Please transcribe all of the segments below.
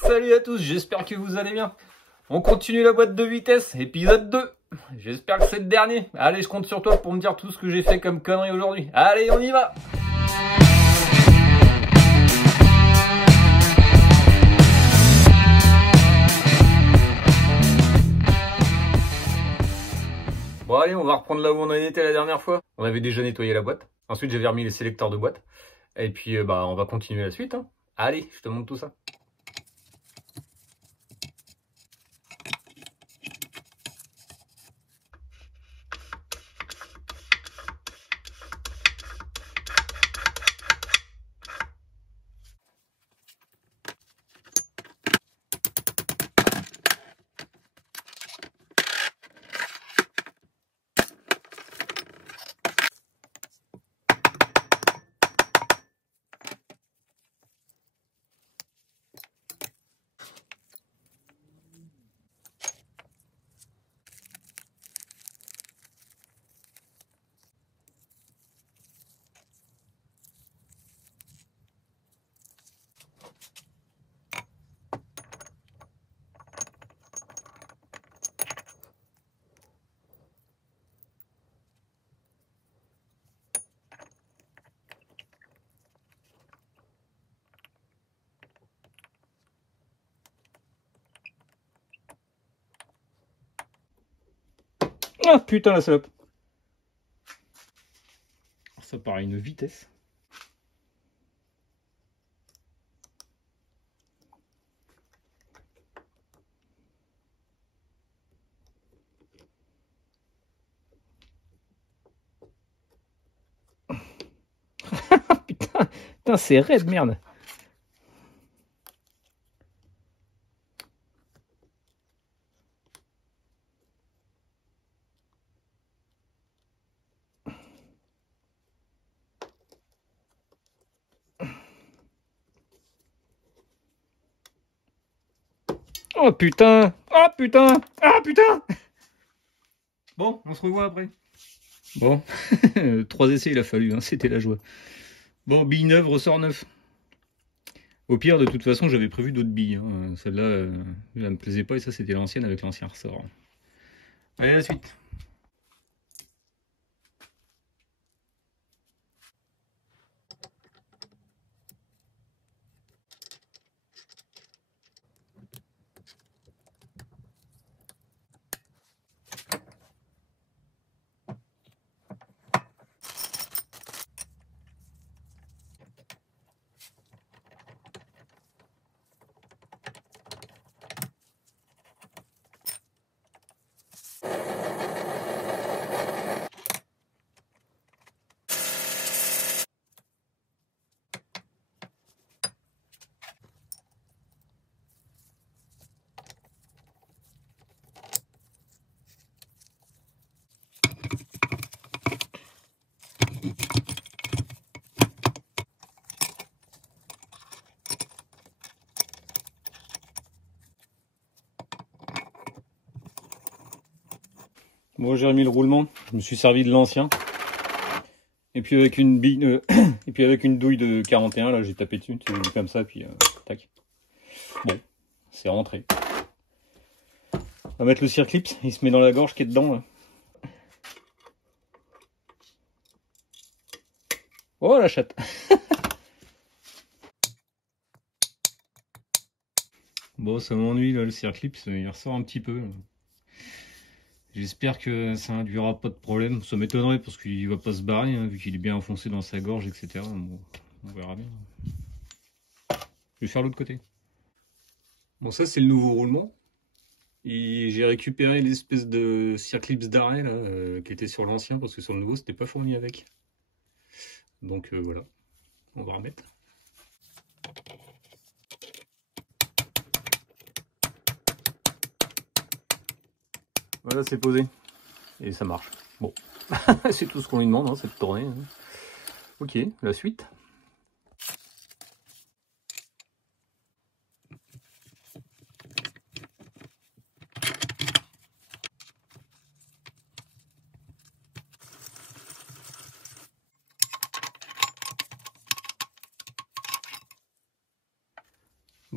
Salut à tous, j'espère que vous allez bien. On continue la boîte de vitesse, épisode 2. J'espère que c'est le dernier. Allez, je compte sur toi pour me dire tout ce que j'ai fait comme connerie aujourd'hui. Allez, on y va. Bon allez, on va reprendre là où on en était la dernière fois. On avait déjà nettoyé la boîte. Ensuite, j'avais remis les sélecteurs de boîte. Et puis, on va continuer la suite. Hein. Allez, je te montre tout ça. Ah putain la salope. Ça part à une vitesse. Putain, c'est raide, merde. Oh putain! Oh putain! Ah putain! Bon, on se revoit après. Bon, 3 essais il a fallu, hein, c'était la joie. Bon, bille neuve ressort neuf. Au pire, de toute façon, j'avais prévu d'autres billes. Hein. Celle-là, elle me plaisait pas et ça, c'était l'ancienne avec l'ancien ressort. Allez, la suite. Bon, j'ai remis le roulement. Je me suis servi de l'ancien. Et puis avec une bille, et puis avec une douille de 41, là, j'ai tapé dessus, comme ça, puis tac. Bon, c'est rentré. On va mettre le circlips. Il se met dans la gorge qui est dedans. Là. Oh la chatte. Bon, ça m'ennuie là, le circlips, il ressort un petit peu. J'espère que ça n'induira pas de problème. Ça m'étonnerait parce qu'il va pas se barrer, hein, vu qu'il est bien enfoncé dans sa gorge, etc. Bon, on verra bien. Je vais faire l'autre côté. Bon, ça c'est le nouveau roulement. Et j'ai récupéré l'espèce de circlips d'arrêt là, qui était sur l'ancien parce que sur le nouveau c'était pas fourni avec. Donc voilà, on va remettre. Voilà, c'est posé. Et ça marche. Bon, c'est tout ce qu'on lui demande, hein, c'est de tourner. Hein. Ok, la suite.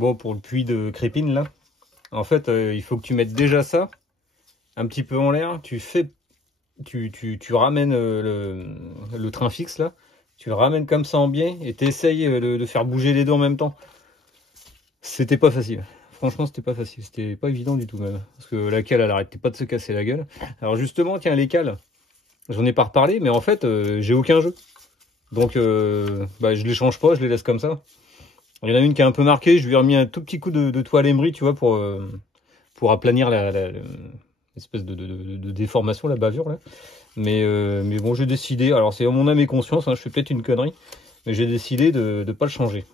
bon, pour le puits de crépine là, en fait, il faut que tu mettes déjà ça un petit peu en l'air. Tu ramènes le train fixe là, tu le ramènes comme ça en biais et tu essayes de faire bouger les deux en même temps. C'était pas facile. Franchement, c'était pas facile. C'était pas évident du tout même. Parce que la cale, elle arrêtait pas de se casser la gueule. Alors justement, tiens, les cales, j'en ai pas reparlé, mais en fait, j'ai aucun jeu. Donc, bah, je les change pas, je les laisse comme ça. Il y en a une qui est un peu marquée, je lui ai remis un tout petit coup de toile émery, tu vois, pour aplanir l'espèce de déformation, la bavure là. Mais bon, j'ai décidé, alors c'est à mon âme et conscience, hein, je fais peut-être une connerie, mais j'ai décidé de ne pas le changer.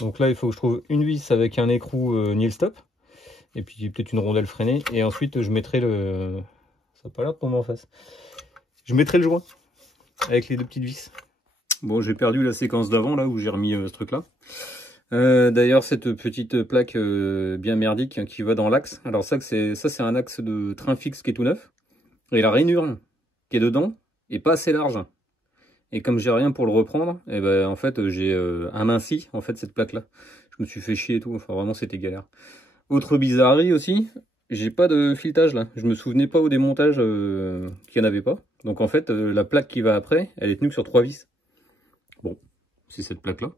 Donc là, il faut que je trouve une vis avec un écrou nil stop, et puis peut-être une rondelle freinée, et ensuite je mettrai le... Ça n'a pas l'air de tomber en face. Je mettrai le joint, avec les deux petites vis. Bon, j'ai perdu la séquence d'avant, là, où j'ai remis ce truc-là. D'ailleurs, cette petite plaque bien merdique hein, qui va dans l'axe. Alors ça, c'est un axe de train fixe qui est tout neuf. Et la rainure qui est dedans est pas assez large. Et comme j'ai rien pour le reprendre, et ben en fait j'ai aminci en fait cette plaque là. Je me suis fait chier et tout, enfin vraiment c'était galère. Autre bizarrerie aussi, j'ai pas de filetage là. Je me souvenais pas au démontage qu'il n'y en avait pas. Donc en fait la plaque qui va après, elle est tenue que sur 3 vis. Bon, c'est cette plaque là.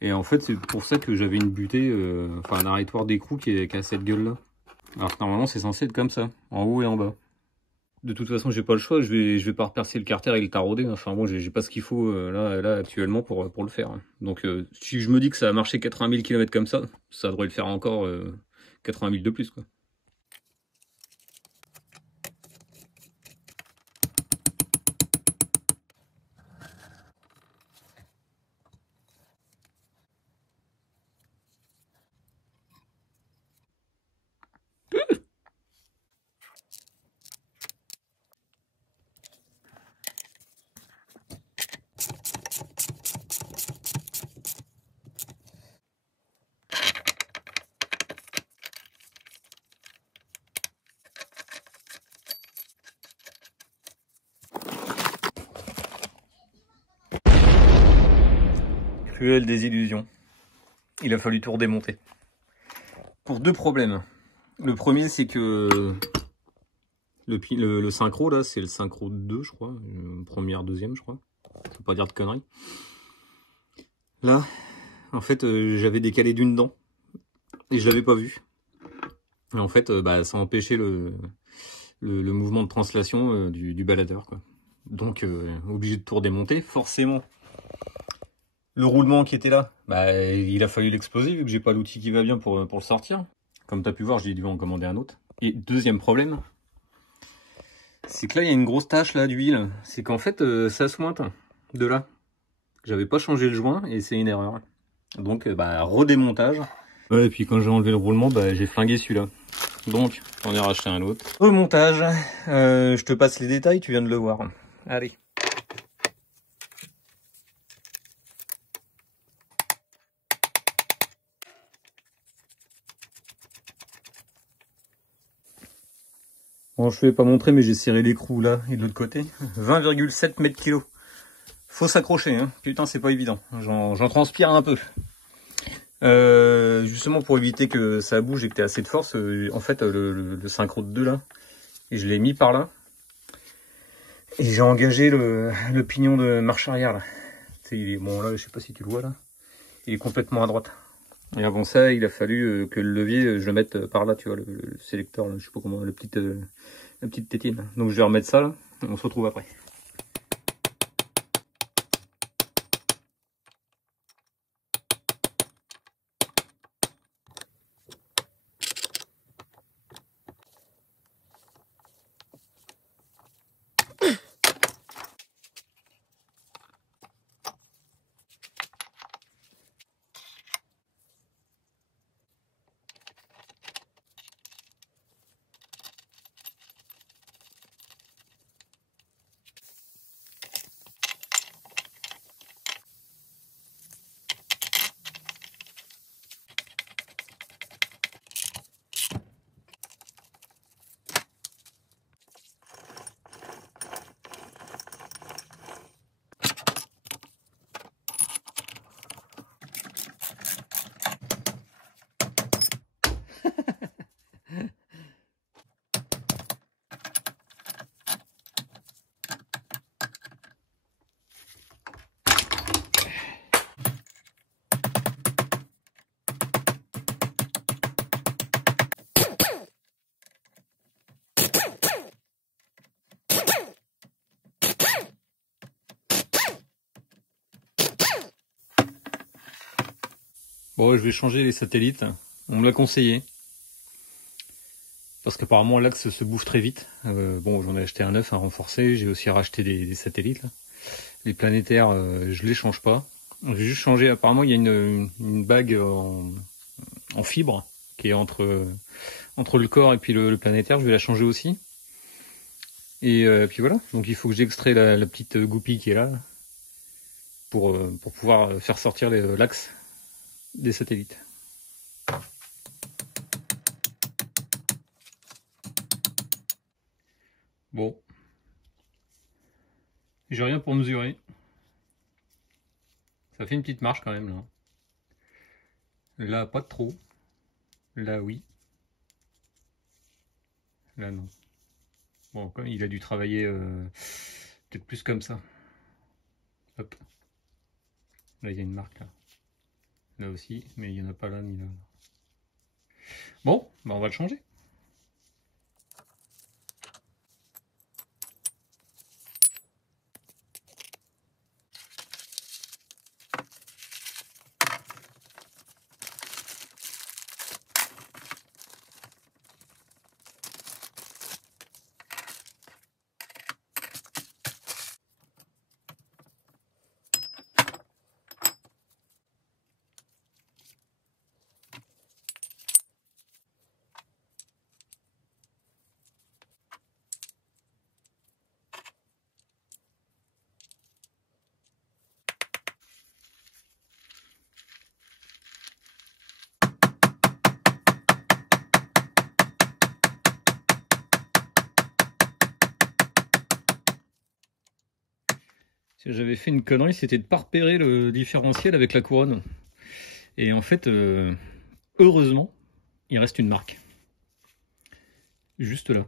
Et en fait c'est pour ça que j'avais une butée, enfin un arrêtoir d'écrou qui a cette gueule là. Alors que normalement c'est censé être comme ça, en haut et en bas. De toute façon, j'ai pas le choix, je vais pas repercer le carter et le tarauder. Enfin bon, j'ai pas ce qu'il faut là actuellement pour le faire. Donc si je me dis que ça a marché 80 000 km comme ça devrait le faire encore 80 000 de plus quoi. Cruelle désillusion. Il a fallu tout redémonter. Pour deux problèmes. Le premier, c'est que le synchro, là, c'est le synchro 2, je crois. Première, deuxième, je crois. Faut pas dire de conneries. Là, en fait, j'avais décalé d'une dent. Et je l'avais pas vu. Et en fait, bah, ça empêchait le mouvement de translation du baladeur, quoi. Donc, obligé de tout redémonter. Forcément, le roulement qui était là, bah, il a fallu l'exploser vu que j'ai pas l'outil qui va bien pour le sortir. Comme tu as pu voir, j'ai dû en commander un autre. Et deuxième problème, c'est que là, il y a une grosse tache là d'huile. C'est qu'en fait, ça sointe de là. J'avais pas changé le joint et c'est une erreur. Donc, bah, redémontage. Ouais, et puis quand j'ai enlevé le roulement, bah, j'ai flingué celui-là. Donc, j'en ai racheté un autre. Remontage. Je te passe les détails, tu viens de le voir. Allez. Bon, je ne vais pas montrer, mais j'ai serré l'écrou là et de l'autre côté. 20,7 mètres kg. Faut s'accrocher, hein. Putain, c'est pas évident. J'en transpire un peu. Justement pour éviter que ça bouge et que tu aies assez de force, en fait, le synchro de 2 là, et je l'ai mis par là. Et j'ai engagé le pignon de marche arrière là. Il est, bon là, je sais pas si tu le vois là. Il est complètement à droite. Et avant ça, il a fallu que le levier, je le mette par là, tu vois, le sélecteur, là, je sais pas comment, la petite tétine. Donc je vais remettre ça là, et on se retrouve après. Bon, je vais changer les satellites. On me l'a conseillé. Parce qu'apparemment l'axe se bouffe très vite. Bon, j'en ai acheté un neuf, un renforcé. J'ai aussi racheté des satellites. Là. Les planétaires, je les change pas. J'ai juste changé. Apparemment, il y a une bague en fibre qui est entre le corps et puis le planétaire. Je vais la changer aussi. Et puis voilà. Donc il faut que j'extrais la petite goupille qui est là pour pouvoir faire sortir l'axe des satellites. Bon, j'ai rien pour mesurer. Ça fait une petite marche quand même là. Là, pas trop. Là, oui. Là, non. Bon, comme il a dû travailler peut-être plus comme ça. Hop. Là, il y a une marque là. Là aussi, mais il n'y en a pas là ni là. Bon, bah on va le changer. J'avais fait une connerie, c'était de ne pas repérer le différentiel avec la couronne. Et en fait, heureusement, il reste une marque. Juste là.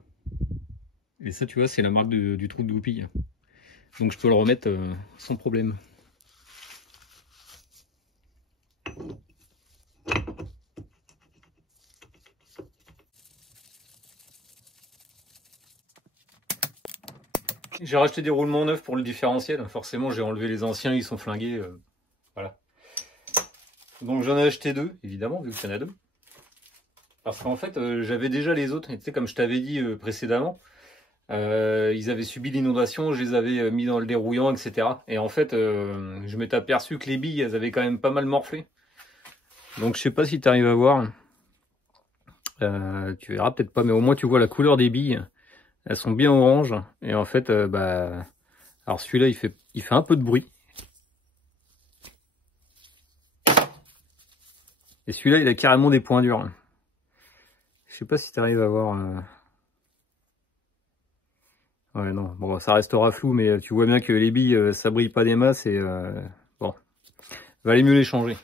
Et ça, tu vois, c'est la marque du trou de goupille. Donc je peux le remettre sans problème. J'ai racheté des roulements neufs pour le différentiel. Forcément, j'ai enlevé les anciens, ils sont flingués. Voilà. Donc j'en ai acheté deux, évidemment, vu qu'il y en a deux. Parce qu'en fait, j'avais déjà les autres. Et tu sais, comme je t'avais dit précédemment, ils avaient subi l'inondation, je les avais mis dans le dérouillant, etc. Et en fait, je m'étais aperçu que les billes, elles avaient quand même pas mal morflé. Donc je sais pas si tu arrives à voir. Tu verras peut-être pas, mais au moins tu vois la couleur des billes. Elles sont bien orange. Et en fait, alors celui-là, il fait un peu de bruit. Et celui-là, il a carrément des points durs. Je sais pas si tu arrives à voir. Ouais, non, bon, ça restera flou, mais tu vois bien que les billes, ça brille pas des masses et bon, valait mieux les changer.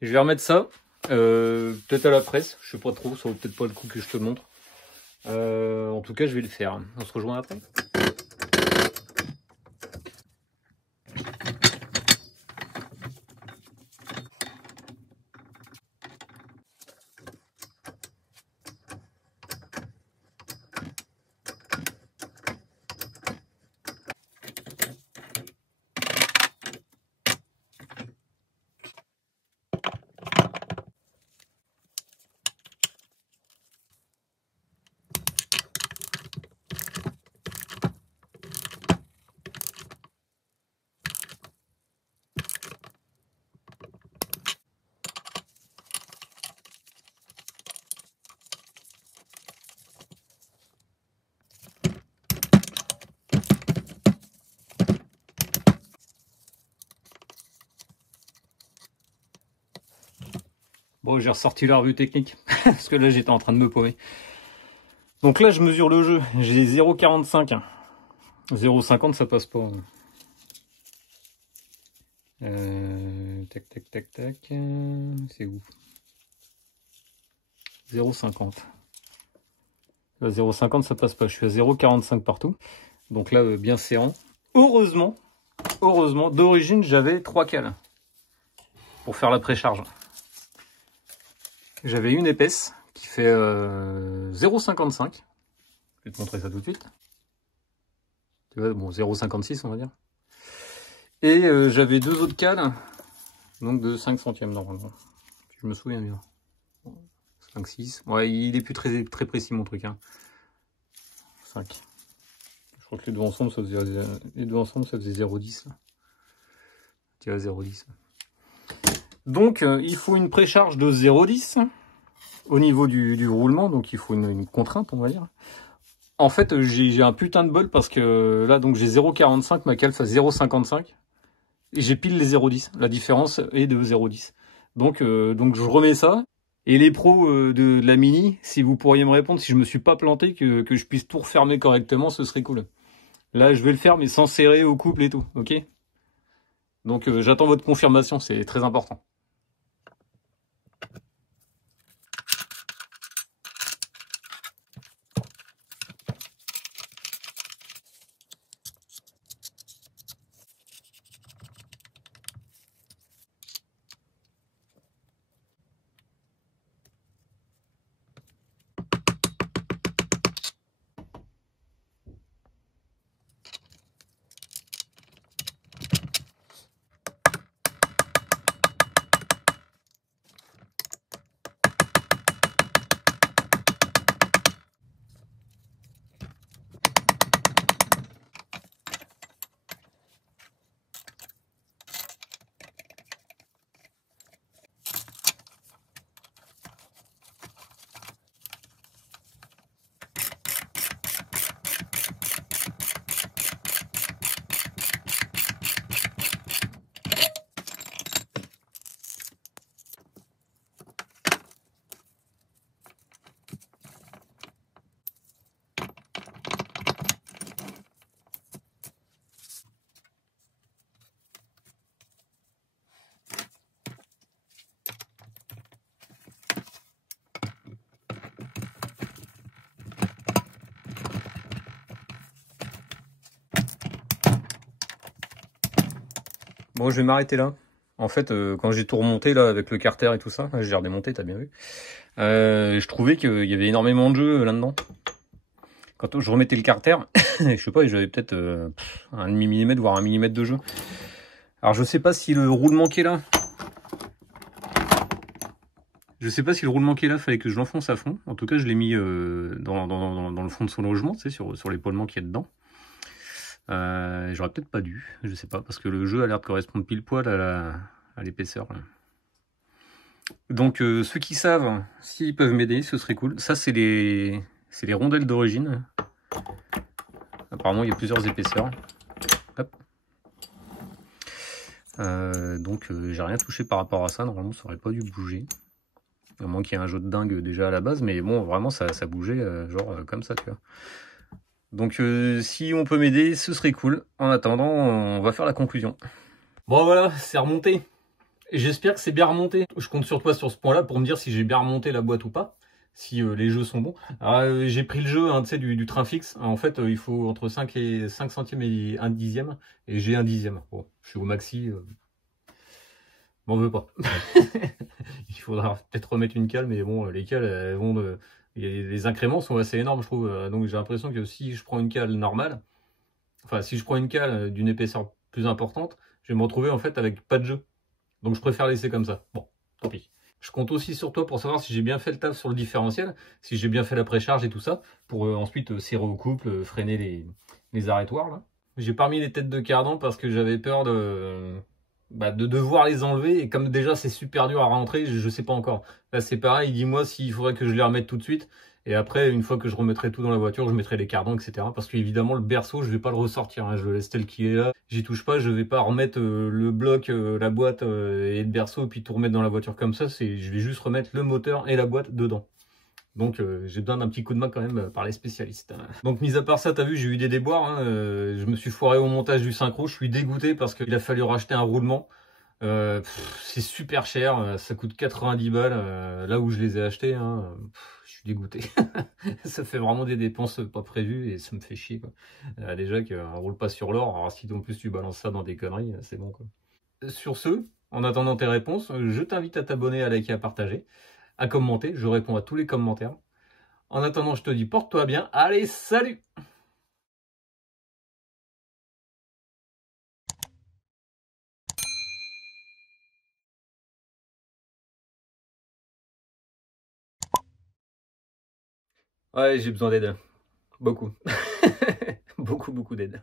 Je vais remettre ça, peut-être à la presse, je sais pas trop, ça vaut peut-être pas le coup que je te montre. En tout cas, je vais le faire. On se rejoint après. Bon, j'ai ressorti la revue technique, parce que là j'étais en train de me paumer. Donc là je mesure le jeu, j'ai 0,45. 0,50 ça passe pas. Tac tac tac tac, c'est où? 0,50. 0,50 ça passe pas, je suis à 0,45 partout. Donc là bien serrant. Heureusement, d'origine j'avais 3 cales pour faire la précharge. J'avais une épaisse qui fait 0,55. Je vais te montrer ça tout de suite. Tu vois, bon, 0,56 on va dire. Et j'avais deux autres cales, donc de 5 centièmes normalement. je me souviens bien. 5, 6. Ouais, il est plus très précis mon truc. Hein. 5. Je crois que les deux ensemble, ça faisait 0,10. Tu vois, 0,10. Donc, il faut une précharge de 0,10 au niveau du roulement. Donc, il faut une contrainte, on va dire. En fait, j'ai un putain de bol parce que là, donc j'ai 0,45, ma cale fait 0,55. Et j'ai pile les 0,10. La différence est de 0,10. Donc je remets ça. Et les pros de la Mini, si vous pourriez me répondre, si je me suis pas planté, que je puisse tout refermer correctement, ce serait cool. Là, je vais le faire, mais sans serrer au couple et tout, ok? Donc j'attends votre confirmation, c'est très important. Bon, je vais m'arrêter là. En fait, quand j'ai tout remonté là avec le carter et tout ça, j'ai redémonté, t'as bien vu. Je trouvais qu'il y avait énormément de jeu là-dedans. Quand je remettais le carter, je sais pas, j'avais peut-être un demi-millimètre, voire 1 millimètre de jeu. Alors je sais pas si le roulement qui est là, fallait que je l'enfonce à fond. En tout cas, je l'ai mis dans le fond de son logement, tu sais, sur l'épaulement qu'il y a dedans. J'aurais peut-être pas dû, je sais pas, parce que le jeu a l'air de correspondre pile poil à l'épaisseur. Donc ceux qui savent, s'ils peuvent m'aider, ce serait cool. Ça, c'est les rondelles d'origine. Apparemment, il y a plusieurs épaisseurs. Hop. Donc j'ai rien touché par rapport à ça. Normalement, ça aurait pas dû bouger. À moins qu'il y ait un jeu de dingue déjà à la base. Mais bon, vraiment, ça bougeait genre comme ça, tu vois. Donc si on peut m'aider, ce serait cool. En attendant, on va faire la conclusion. Bon voilà, c'est remonté. J'espère que c'est bien remonté. Je compte sur toi sur ce point-là pour me dire si j'ai bien remonté la boîte ou pas. Si les jeux sont bons. J'ai pris le jeu hein, du train fixe. En fait, il faut entre 5 centièmes et 1 dixième. Et j'ai 1 dixième. Bon, je suis au maxi. M'en veux pas. Il faudra peut-être remettre une cale, mais bon, les cales, elles vont de... les incréments sont assez énormes, je trouve. Donc j'ai l'impression que si je prends une cale normale, enfin si je prends une cale d'une épaisseur plus importante, je vais me retrouver en fait avec pas de jeu. Donc je préfère laisser comme ça. Bon, tant pis. Je compte aussi sur toi pour savoir si j'ai bien fait le taf sur le différentiel, si j'ai bien fait la précharge et tout ça, pour ensuite serrer au couple, freiner les arrêtoirs là. J'ai pas mis les têtes de cardan parce que j'avais peur de devoir les enlever, et comme déjà c'est super dur à rentrer, je sais pas encore. Là c'est pareil, dis-moi s'il faudrait que je les remette tout de suite, et après une fois que je remettrai tout dans la voiture, je mettrai les cardans, etc. Parce qu'évidemment le berceau, je vais pas le ressortir, hein. Je le laisse tel qu'il est là, j'y touche pas, je vais pas remettre le bloc, la boîte et le berceau, et puis tout remettre dans la voiture comme ça, je vais juste remettre le moteur et la boîte dedans. Donc j'ai besoin d'un petit coup de main quand même par les spécialistes. Donc mis à part ça, t'as vu, j'ai eu des déboires. Hein, je me suis foiré au montage du synchro. Je suis dégoûté parce qu'il a fallu racheter un roulement. C'est super cher. Ça coûte 90 balles là où je les ai achetés. Hein, je suis dégoûté. Ça fait vraiment des dépenses pas prévues et ça me fait chier. Quoi. Déjà qu'on roule pas sur l'or. Alors si en plus tu balances ça dans des conneries, c'est bon. Quoi. Sur ce, en attendant tes réponses, je t'invite à t'abonner, à liker, à partager, à commenter, je réponds à tous les commentaires. En attendant, je te dis porte-toi bien. Allez, salut! Ouais, j'ai besoin d'aide. Beaucoup. Beaucoup d'aide.